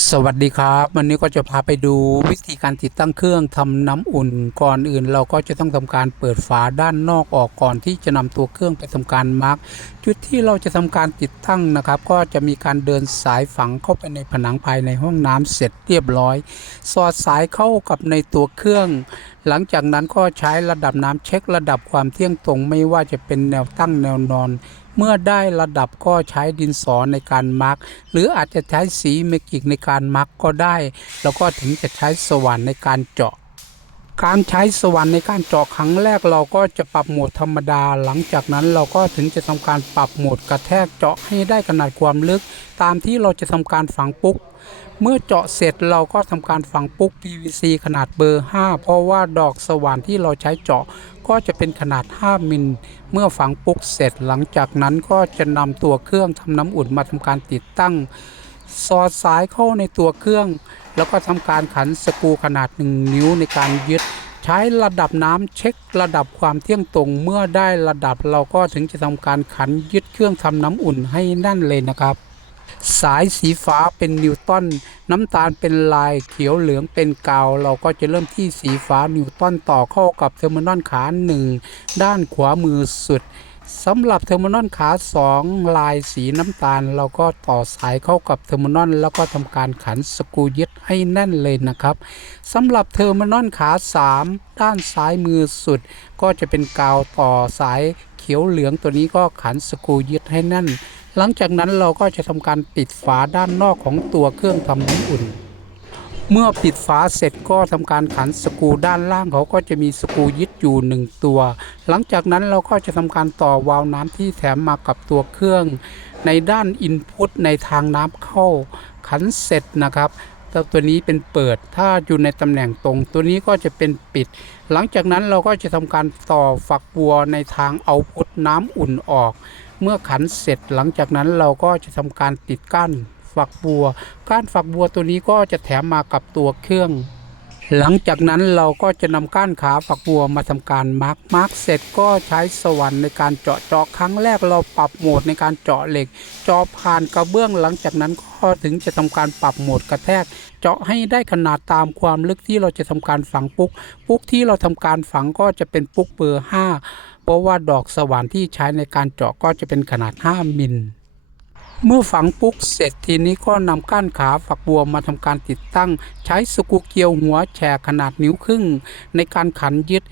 สวัสดีครับ วันนี้ก็จะพาไปดูวิธีการติดตั้งเครื่องทำน้ำอุ่นก่อนอื่น เราก็จะต้องทำการเปิดฝาด้านนอกออกก่อนที่จะนำตัวเครื่องไปทำการมาร์กจุดที่เราจะทำการติดตั้งนะครับ ก็จะมีการเดินสายฝังเข้าไปในผนังภายในห้องน้ำเสร็จเรียบร้อย สอดสายเข้ากับในตัวเครื่อง หลังจากนั้นก็ใช้ระดับน้ำเช็คระดับความเที่ยงตรง ไม่ว่าจะเป็นแนวตั้งแนวนอน เมื่อได้ระดับก็ใช้ดินสอในการมาร์กหรืออาจจะใช้สีเมกิกในการมาร์กก็ได้ แล้วก็ถึงจะใช้สว่านในการเจาะการใช้สว่านในการเจาะครั้งแรกเราก็จะปรับโหมดธรรมดา หลังจากนั้นเราก็ถึงจะทำการปรับโหมดกระแทกเจาะให้ได้ขนาดความลึก ตามที่เราจะทำการฝังปุ๊ก เมื่อเจาะเสร็จเราก็ทำการฝังปุ๊ก PVC ขนาดเบอร์ 5 เพราะว่าดอกสว่านที่เราใช้เจาะ ก็จะเป็นขนาด 5 มิล เมื่อฝังปุ๊กเสร็จหลังจากนั้นก็จะนำตัวเครื่องทำน้ำอุ่นมาทำการติดตั้ง สอดสายเข้าในตัวเครื่อง แล้วก็ทำการขันสกรูขนาด 1 นิ้วในการยึด ใช้ระดับน้ำเช็คระดับความเที่ยงตรง เมื่อได้ระดับเราก็ถึงจะทำการขันยึดเครื่องทำน้ำอุ่นให้แน่นเลยนะครับ สายสีฟ้าเป็นนิวตันน้ำตาลเป็นลายเขียวเหลืองเป็นกาว เราก็จะเริ่มที่สีฟ้านิวตันต่อเข้ากับเทอร์มินอลขาหนึ่งด้านขวามือสุดสำหรับเทอร์มินอลขา 2 ลายสีน้ำตาล เราก็ต่อสายเข้ากับเทอร์มินอลแล้วก็ทำการขันสกรูยึดให้แน่นเลยนะครับสำหรับเทอร์มินอลขา 3 ด้านซ้ายมือสุด ก็จะเป็นกาวต่อสายเขียวเหลืองตัวนี้ก็ขันสกรูยึดให้แน่น หลังจากนั้นเราก็จะทำการปิดฝาด้านนอกของตัวเครื่องทำน้ำอุ่น เมื่อปิดฝาเสร็จก็ทำการขันสกูด้านล่างเขาก็จะมีสกูยึดอยู่หนึ่งตัว หลังจากนั้นเราก็จะทำการต่อวาล์วน้ำที่แถมมากับตัวเครื่อง ในด้านอินพุตในทางน้ำเข้า ขันเสร็จนะครับแล้วตัวนี้เป็นเปิด ถ้าอยู่ในตำแหน่งตรง ตัวนี้ก็จะเป็นปิด หลังจากนั้นเราก็จะทำการต่อฝักบัวในทางเอาพุตน้ำอุ่นออก เมื่อขันเสร็จหลังจากนั้นเราก็จะทำการติดก้านฝักบัว ก้านฝักบัวตัวนี้ก็จะแถมมากับตัวเครื่อง หลังจากนั้นเราก็จะนำก้านขาฝักบัวมาทำการมาร์กมาร์กเสร็จก็ใช้สว่านในการเจาะเจาะครั้งแรกเราปรับโหมดในการเจาะเหล็กเจาะผ่านกระเบื้องหลังจากนั้นก็ถึงจะทำการปรับโหมดกระแทกเจาะให้ได้ขนาดตามความลึกที่เราจะทำการฝังปุ๊ก ปุ๊กที่เราทำการฝังก็จะเป็นปุ๊กเบอร์ 5 เพราะว่าดอกสว่านที่ใช้ในการเจาะก็จะเป็นขนาด 5 มิล เมื่อฝังปุ๊กเสร็จทีนี้ก็นำก้านขาฝักบัวมาทำการติดตั้ง ใช้สกรูเกียวหัวแฉกขนาดนิ้วครึ่ง ในการขันยึด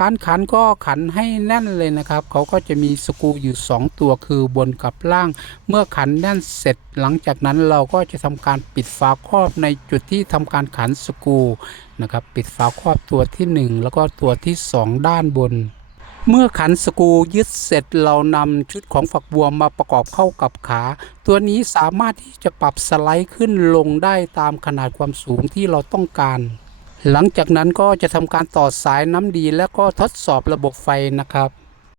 การขันก็ขันให้แน่นเลยนะครับ เขาก็จะมีสกรูอยู่ 2 ตัวคือบนกับล่าง เมื่อขันแน่นเสร็จ หลังจากนั้นเราก็จะทำการปิดฝาครอบในจุดที่ทำการขันสกรูนะครับ ปิดฝาครอบตัวทีหนึ่1 แล้วก็ตัวที่ 2 ด้านบน เมื่อขันสกูยึดเสร็จเรานำชุดของฝักบัวมาประกอบเข้ากับขา ตัวนี้สามารถที่จะปรับสไลด์ขึ้นลงได้ตามขนาดความสูงที่เราต้องการ หลังจากนั้นก็จะทำการต่อสายน้ำดีและก็ทดสอบระบบไฟนะครับ